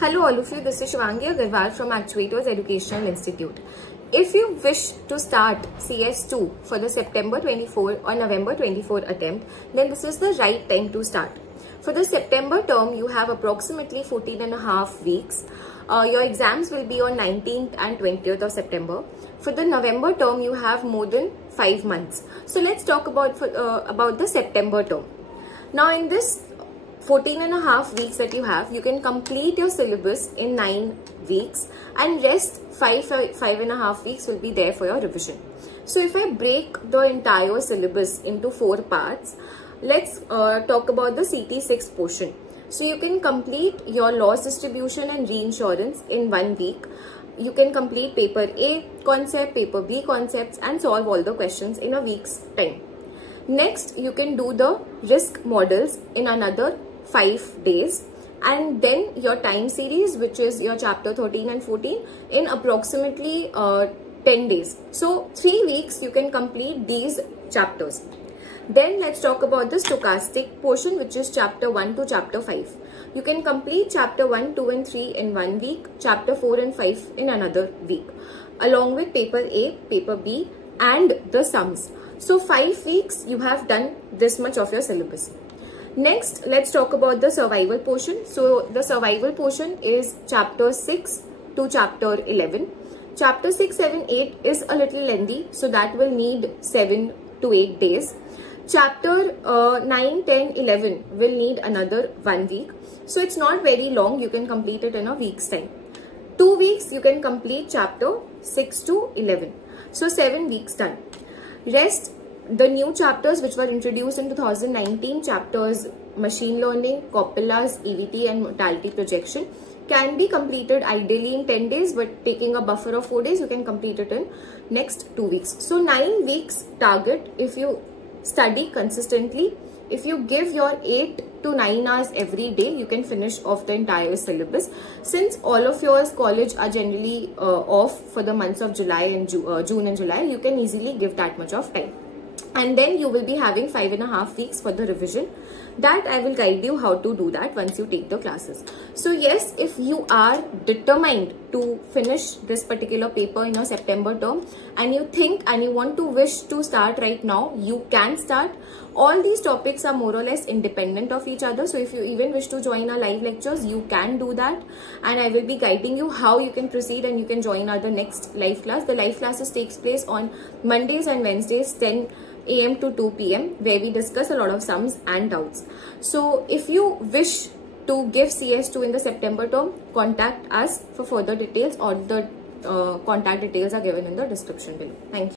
Hello all of you, this is Shivangi Agarwal from Actuators Educational Institute. If you wish to start CS2 for the September 24 or November 24 attempt, then this is the right time to start. For the September term, you have approximately 14.5 weeks. Your exams will be on 19th and 20th of September. For the November term, you have more than 5 months. So let's talk about the September term. Now in this 14.5 weeks that you have, you can complete your syllabus in 9 weeks and rest 5.5 weeks will be there for your revision. So if I break the entire syllabus into 4 parts, let's talk about the CT6 portion. So you can complete your loss distribution and reinsurance in 1 week. You can complete paper A concept, paper B concepts and solve all the questions in a week's time. Next, you can do the risk models in another 5 days, and then your time series, which is your chapter 13 and 14, in approximately 10 days. So 3 weeks you can complete these chapters. Then let's talk about the stochastic portion, which is chapter 1 to chapter 5. You can complete chapter 1, 2 and 3 in 1 week, chapter 4 and 5 in another week, along with paper A, paper B and the sums. So 5 weeks you have done this much of your syllabus. Next, let's talk about the survival portion. So the survival portion is chapter 6 to chapter 11. Chapter 6, 7, 8 is a little lengthy, so that will need 7 to 8 days. Chapter 9, 10, 11 will need another 1 week. So it's not very long, you can complete it in a week's time. 2 weeks you can complete chapter 6 to 11. So 7 weeks done. Rest, the new chapters which were introduced in 2019, chapters machine learning, Coppola's EVT and mortality projection, can be completed ideally in 10 days, but taking a buffer of 4 days, you can complete it in next 2 weeks. So 9 weeks target. If you study consistently, if you give your 8 to 9 hours every day, you can finish off the entire syllabus. Since all of your college are generally off for the months of July and June and July, you can easily give that much of time. And then you will be having 5.5 weeks for the revision. That I will guide you how to do that once you take the classes. So yes, if you are determined to finish this particular paper in your September term and you think and you want to wish to start right now, you can start. All these topics are more or less independent of each other. So if you even wish to join our live lectures, you can do that. And I will be guiding you how you can proceed and you can join our next live class. The live classes takes place on Mondays and Wednesdays, 10 AM to 2 PM, where we discuss a lot of sums and doubts. So if you wish to give CS2 in the September term, contact us for further details, or the contact details are given in the description below. Thank you.